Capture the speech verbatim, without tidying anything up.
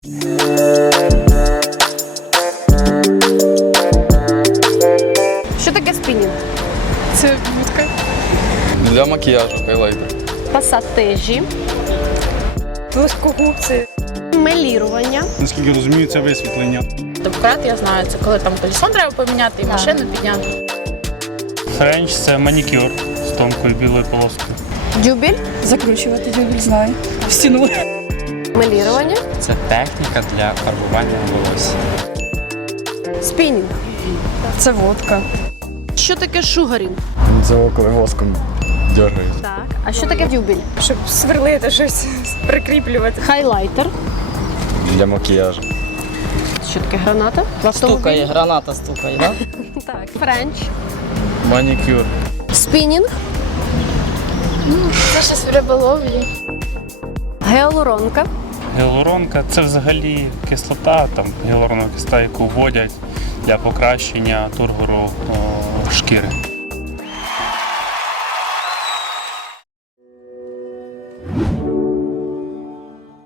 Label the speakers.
Speaker 1: Що таке спінінг?
Speaker 2: Це вудка.
Speaker 3: Для макіяжу, хайлайтер.
Speaker 1: Пасатижі.
Speaker 2: Плоскогубці.
Speaker 1: Мелірування.
Speaker 4: Наскільки розумію, це висвітлення.
Speaker 5: Домкрат, я знаю, це коли там колесо треба поміняти і
Speaker 1: Так.
Speaker 5: машину підняти.
Speaker 6: Френч – це манікюр з тонкою білою полоскою.
Speaker 1: Дюбель.
Speaker 2: Закручувати дюбель, знаю. В стіну.
Speaker 1: Мелірування.
Speaker 7: Це техніка для фарбування волосся.
Speaker 1: Спінінг.
Speaker 2: Це водка.
Speaker 1: Що таке шугарінг?
Speaker 3: Це коли воском дергають.
Speaker 1: Так. А що таке дюбель?
Speaker 2: Щоб сверлити щось, прикріплювати.
Speaker 1: Хайлайтер.
Speaker 3: Для макіяжу.
Speaker 1: Що таке граната?
Speaker 8: Стукає, граната стукає, так?
Speaker 1: Так. Френч.
Speaker 3: Манікюр.
Speaker 1: Спінінг.
Speaker 5: Це щось в риболовлі.
Speaker 1: Гіалуронка.
Speaker 6: Гіалуронка – це взагалі кислота, там гіалуронова кислота, яку вводять для покращення тургору о, шкіри.